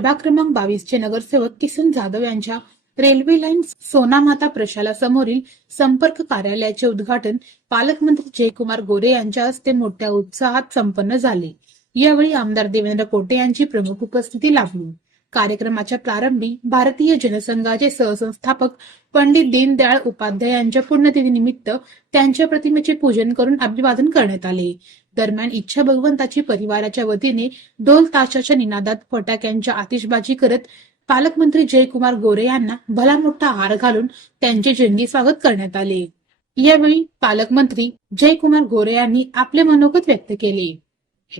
प्रभाग क्रमांक 22 चे नगरसेवक किसन जाधव यांच्या रेल्वे लाईन सोनामाता प्रशाला समोरील संपर्क कार्यालयाचे उद्घाटन पालकमंत्री जयकुमार गोरे यांच्या हस्ते मोठ्या उत्साहात संपन्न झाले। यावेळी आमदार देवेंद्र कोटे यांची प्रमुख उपस्थिती लाभली। कार्यक्रमाच्या प्रारंभी भारतीय जनसंघाचे सहसंस्थापक पंडित दीनदयाळ उपाध्याय यांच्या पुण्यतिथीनिमित्त त्यांच्या प्रतिमेचे पूजन करून अभिवादन करण्यात आले। दरम्यान इच्छा भगवंताची परिवाराच्या वतीने ढोल ताशाच्या निनादात फटाक्यांच्या आतिषबाजी करत पालकमंत्री जयकुमार गोरे यांना भला मोठा हार घालून त्यांचे जंगी स्वागत करण्यात आले। यावेळी पालकमंत्री जयकुमार गोरे यांनी आपले मनोगत व्यक्त केले।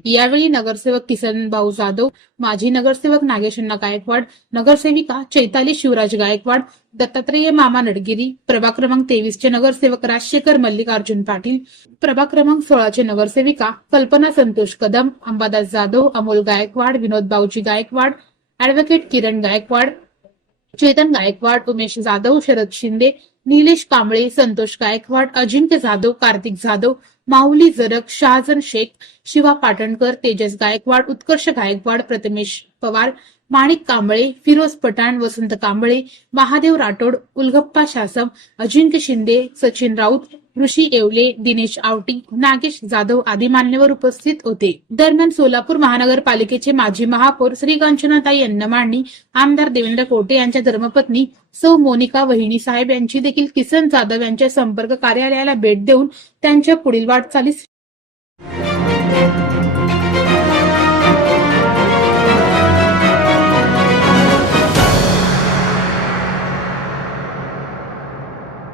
यावेळी नगरसेवक किसन भाऊ जाधव, माजी नगरसेवक नागेशण्णा गायकवाड, नगरसेविका चैताली शिवराज गायकवाड, दत्तात्रेय मामा नडगिरी, प्रभाग क्रमांक 23 चे नगरसेवक राजशेखर मल्लिकार्जुन पाटील, प्रभाग क्रमांक 16 चे नगरसेविका कल्पना संतोष कदम, अंबादास जाधव, अमोल गायकवाड, विनोद बाऊजी गायकवाड, ऍडव्होकेट किरण गायकवाड, चेतन गायकवाड, उमेश जाधव, शरद शिंदे, निलेश कांबळे, संतोष गायकवाड, अजिंक्य जाधव, कार्तिक जाधव, माऊली जरग, शहाजन शेख, शिवा पाटणकर, तेजस गायकवाड, उत्कर्ष गायकवाड, प्रथमेश पवार, माणिक कांबळे, फिरोज पठाण, वसंत कांबळे, महादेव राठोड, उलगप्पा शासम, अजिंक्य शिंदे, सचिन राऊत, ऋषी येवले, दिनेश आवटी, नागेश जाधव आदी मान्यवर उपस्थित होते। दरम्यान सोलापूर महानगरपालिकेचे माजी महापौर श्री कांचनाताई अण्णमाणी, आमदार देवेंद्र कोटे यांच्या धर्मपत्नी सौ मोनिका वहिनी साहेब यांची देखील किसन जाधव यांच्या संपर्क कार्यालयाला भेट देऊन त्यांच्या पुढील वाटचालीस